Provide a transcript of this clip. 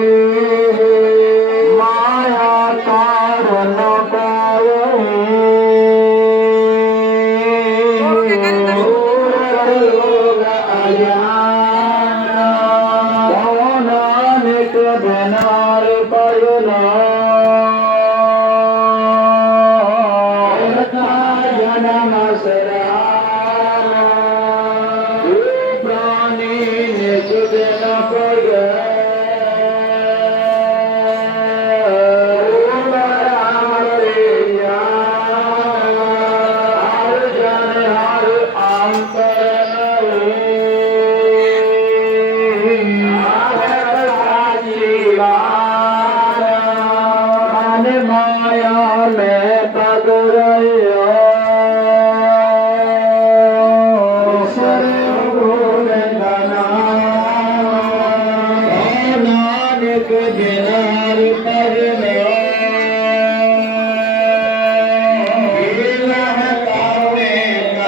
Mm-hmm.